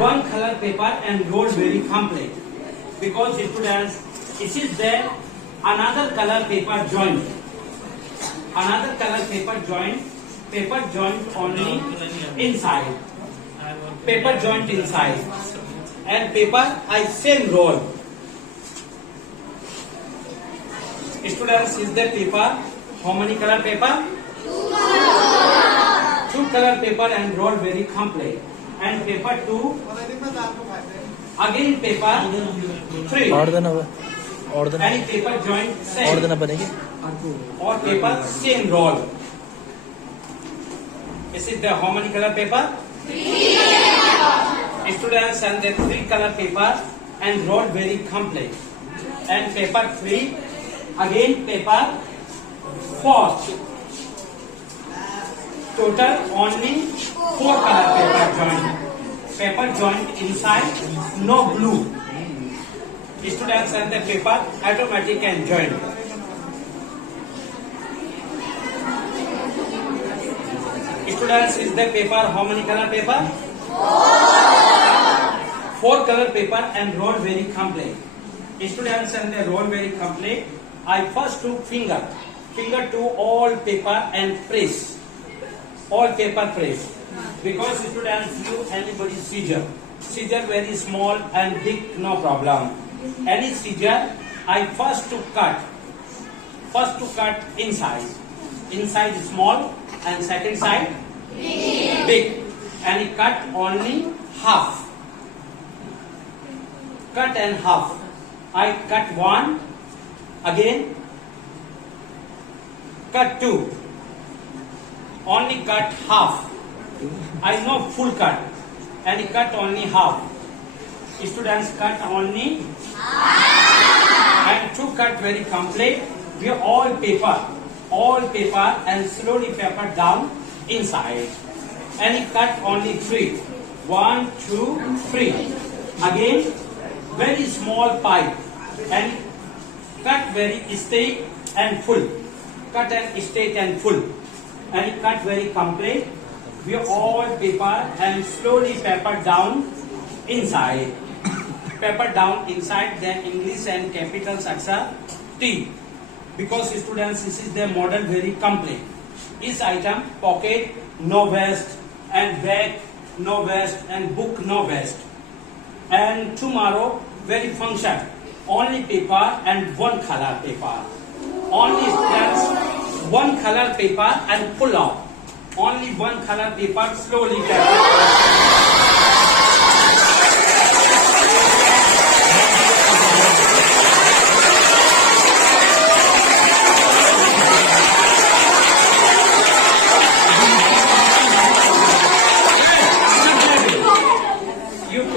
one color paper and roll very complete. Because students, this is there another color paper joint. Another color paper joint only inside. Paper joint inside. And paper I same roll. Students, is the paper? How many color paper? Two color paper and roll very complete. And paper 2. Again paper 3. And paper joint same. Or paper same roll. Is it the how many color paper? 3 students, and the 3 color paper and roll very complete. And paper 3. Again paper 4. Total only 4 color paper joint. Paper joint inside, no glue. Students, and the paper automatic and joint. Students, is the paper how many color paper? 4 color paper and roll very complete. Students, and the roll very complete. I first took finger to all paper and press. All paper press. Because students use anybody's scissor. Scissor very small and big, no problem. Any scissor, I first to cut inside. Inside small and second side big. And I cut only half. Cut and half. I cut 1. Again cut 2. Only cut half. I know full cut. And I cut only half. Students, cut only and 2 cut very complete. We all paper and slowly paper down inside. And I cut only 3. 1, 2, 3. Again very small pipe and cut very straight and full. Cut and straight and full. And I cut very complete. We all paper and slowly paper down inside. Paper down inside, then English and capitals aksar T. Because students, this is the model very complete. Each item, pocket, no waste, and bag, no waste, and book, no waste. And tomorrow, very function. Only paper and 1 color paper. Only students, 1 color paper and pull out. Only 1 color paper, slowly paper.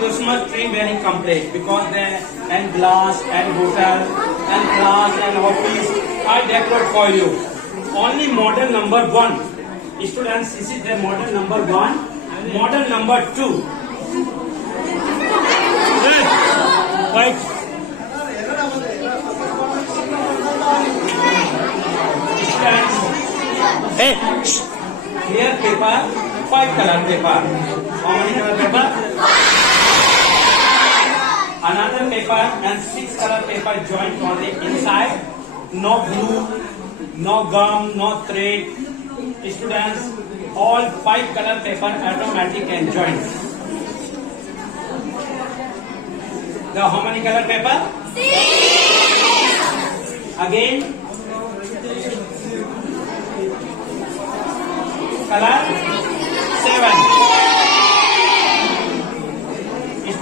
Christmas tree very complete because the and glass and hotel and class and office I decorate for you. Only model number 1. Students, this is the model number 1. Model number 2. Right. Students, hey, here paper, 5 color paper. How many color paper? Another paper and 6 color paper joint on the inside. No glue, no gum, no thread. Students, all 5 color paper automatic and joint. The how many color paper? 6. Again. Color 7.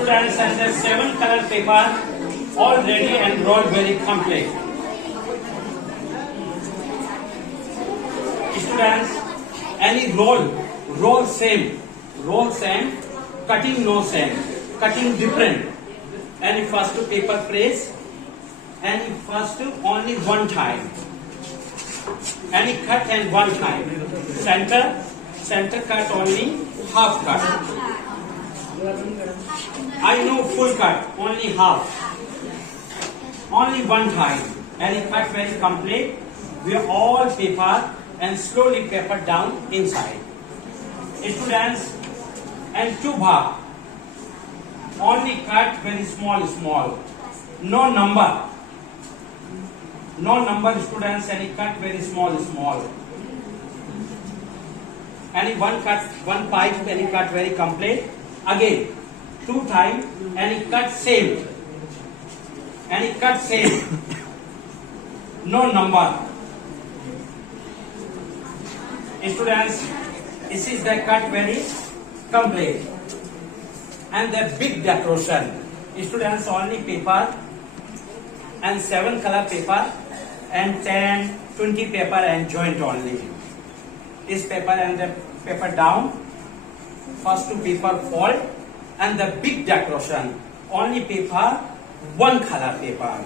Students, and the 7 color paper all ready and rolled very complete. Students, any roll same, cutting no same, cutting different. And first paper press, and first only 1 time. And cut and 1 time. Center cut only half cut. I know full cut, only half. Only 1 time. And it cut very complete. We all paper and slowly paper down inside. Students, and 2 bhag. only cut very small. No number. No number students, and he cut very small. And he one pipe, and he cut very complete. Again, 2 times, and he cut same. No number. Students, this is the cut very complete. And the big decoration. Students, only paper and 7 color paper and 10, 20 paper and joint only. This paper and the paper down. First 2 paper fold and the big decoration. Only paper, 1 color paper.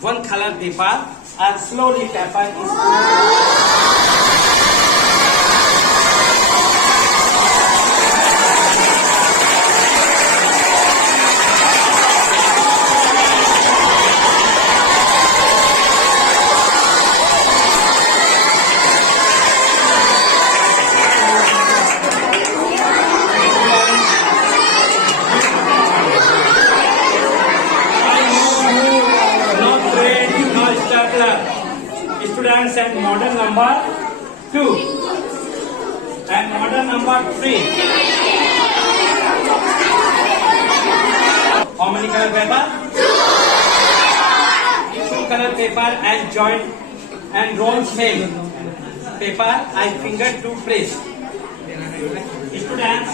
1 color paper and slowly paper is. Students, and model number 2 and model number 3. How many color paper? 2 color paper and joint and roll same paper. I finger to press. Students,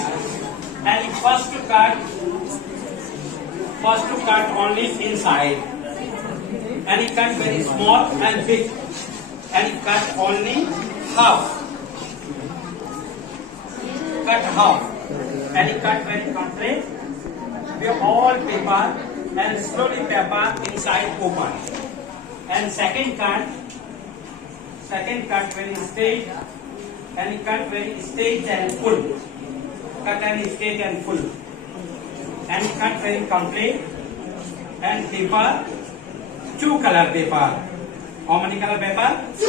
and first to cut only inside, and he cut very small and big. And he cut only half. And he cut very complete. We all paper and slowly paper inside open. And second cut very straight. And he cut very straight and full. And he cut very complete. And paper, 2 color paper. How many color paper? 2.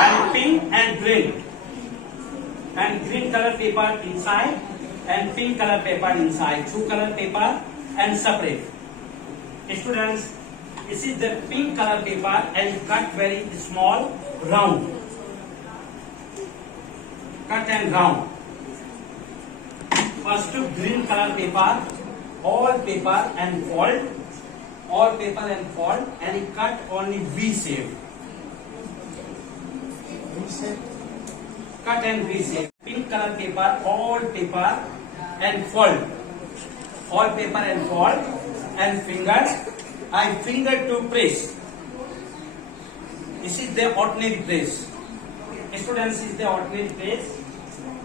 And pink and green. And green color paper inside and pink color paper inside. 2 color paper and separate. Students, this is the pink color paper and cut very small round. Cut and round. First to green color paper, all paper and fold. All paper and fold, and he cut only V shape. Cut and V shape. Pink color paper, all paper and fold. All paper and fold, and fingers. I finger to press. This is the ordinary press. Students, is the ordinary press.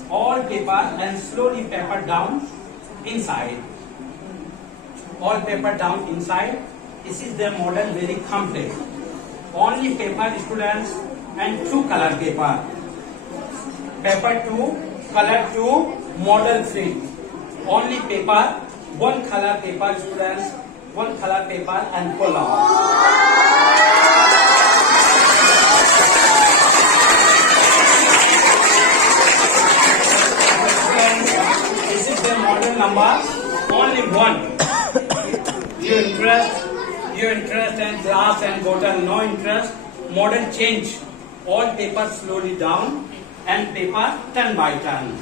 All paper and slowly paper down inside. All paper down inside. This is the model very complete. Only paper, students, and 2 color paper. Paper 2, color 2, model 3. Only paper, 1 color paper, students, 1 color paper and pull out. This is the model number, only 1. Your interest and glass and bottle, no interest. Model change. All paper slowly down and paper turn by turn.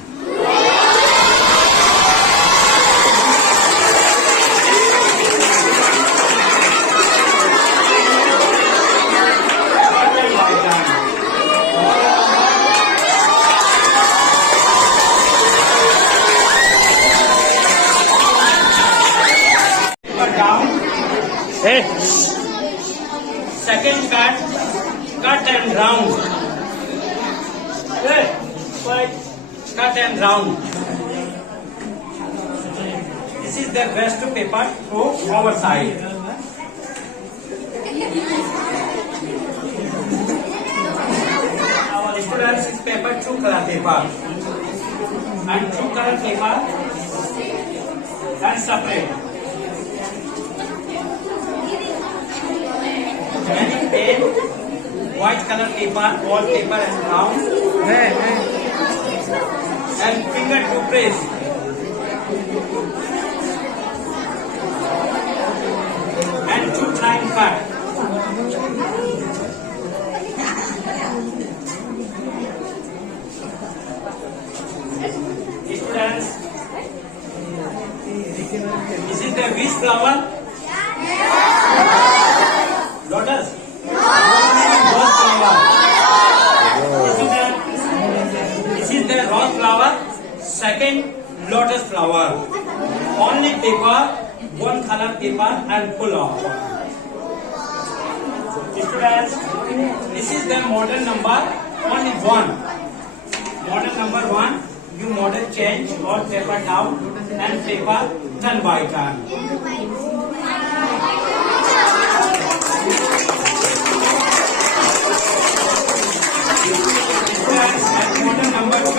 Hey. Second cut and round. Hey. Cut and round. This is the best paper to our side. Students, is paper 2 color paper and 2 color paper and separate. And pen, white color paper, all paper and round. and finger to press. And 2 times cut. Students, this is the which flower? Lotus? Rose flower. This is the rose flower, second lotus flower. Only paper, one color paper and pull off. Students, this is the model number only 1. Model number 1, you model change or paper down and paper turn by turn. Model number 2.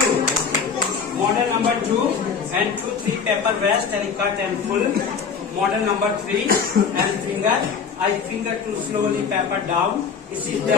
Model number 2 and 2, 3 paper rest and cut and pull. Model number 3 and finger. I finger to slowly paper down. This is the